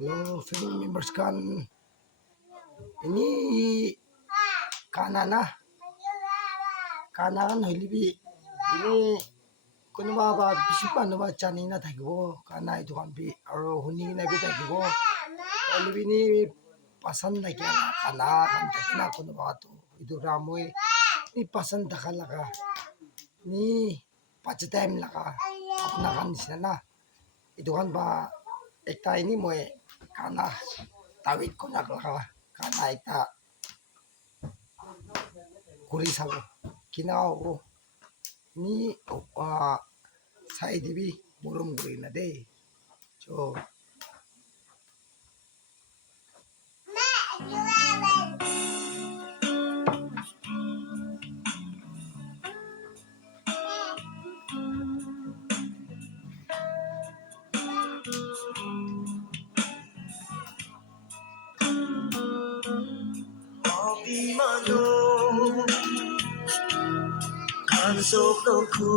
Hello, family members kan. Ini kana kana kan hilibi. Ini kuno ba bisipan no ba chani na thakibo kana itu kan bi aro huni na bi thakibo. Hilibi ni pasan na kya kana kan thakina kuno ba to itu ramoi ni pasan dakhalaka ni pacha time laka apna kan sina itu kan ba ekta ini moe kana tawit konak laka kana ekta kuri sago kinao ni sai dibi murum guri na de so Abimano Kansok ko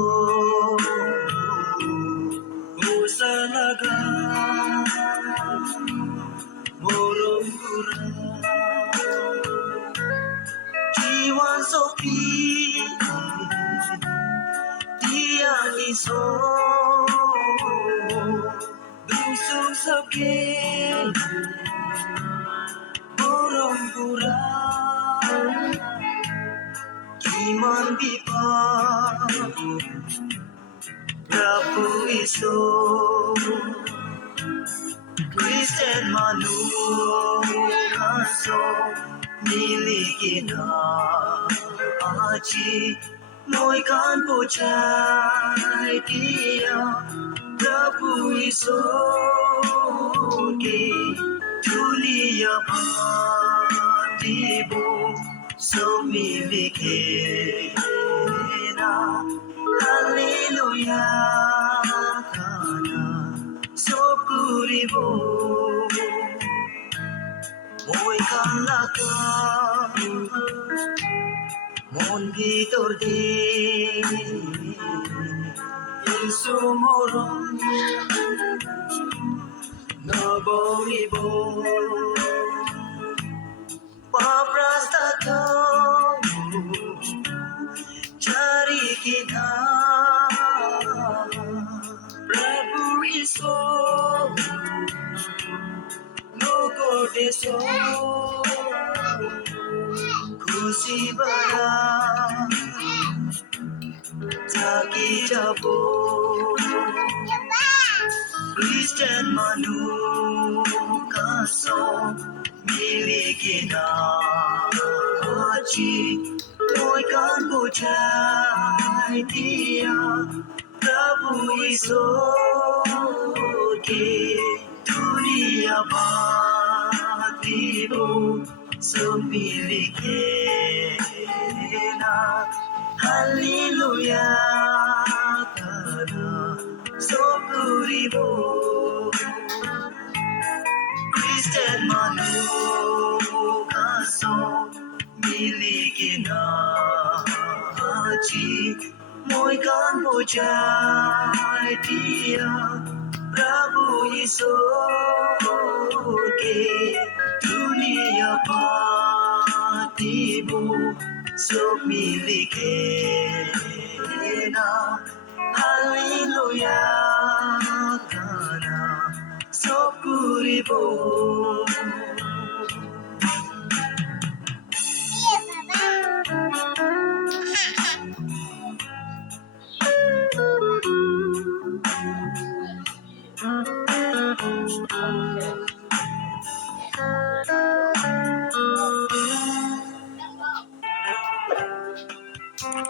Usalaga Morong gura Jiwan sopi Tiang iso Dusung sabi Morong gura Iman bipa Prabu Iso Kristen manu kaso milikina aji Moi kan pujai dia Prabu Iso ke Julia Patibo so milikina Hallelujah kana so puribo Moi kalaka mon vitor de Yesu moron naboribo paprastato cari kita Prabu Iso Logo deso Kusibara Taki jabo Kristen manu kaso milikina aji Moi kan pujai dia Prabu Iso ke dunia batibo semilikena Haleluya kana sokuribo Kristen manu kaso milikina aji Moi kan pujai dia Prabu Iso ke dunia patibo so milikena Haleluya kana sokuribo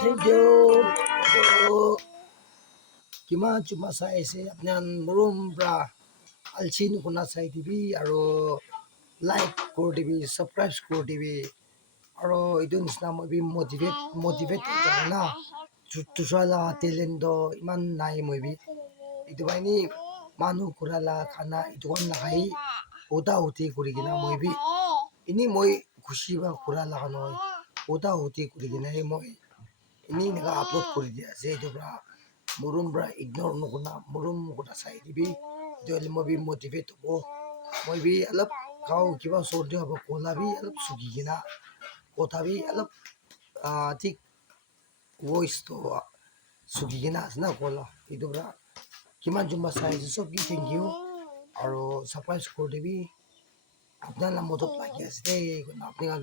thank you so kima cuma saya se apnan murum bra alchin kuna sai dibi aro like kor dibi subscribe kor dibi aro idun islam bi motivate na tusala talent do iman nai moibi itu baini manu kurala khana itu kan lagai oda uti kurigina moibi ini moi khushi ba kurala kanoi oda uti kurigina moi ini naga upload kuri dia se itu bra murum bra ignore no kuna murum kuna sai dibi itu mobi motivate ko মই B অলপ গাঁও কিবা চৰ্দি হ'ব ক'লা B অলপ চুকি কিনা কথা বি অলপ ঠিক ভইচটো চুকি কিনা আছে না ক'লা এইটো পৰা কিমান জুম্বা চাই আছে চবকে থেংক ইউ আৰু ছাৰপ্ৰাইজ কৰি দিবি আপোনাৰ নামত লাগি আছে দেই আপোনাক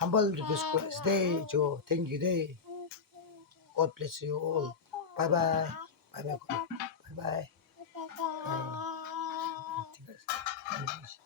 হাম্বল ৰিকুৱেষ্ট কৰি আছে দেই চ' থেংক ইউ দেই God bless you all. Bye bye. Bye bye. Bye bye. ঠিক আছে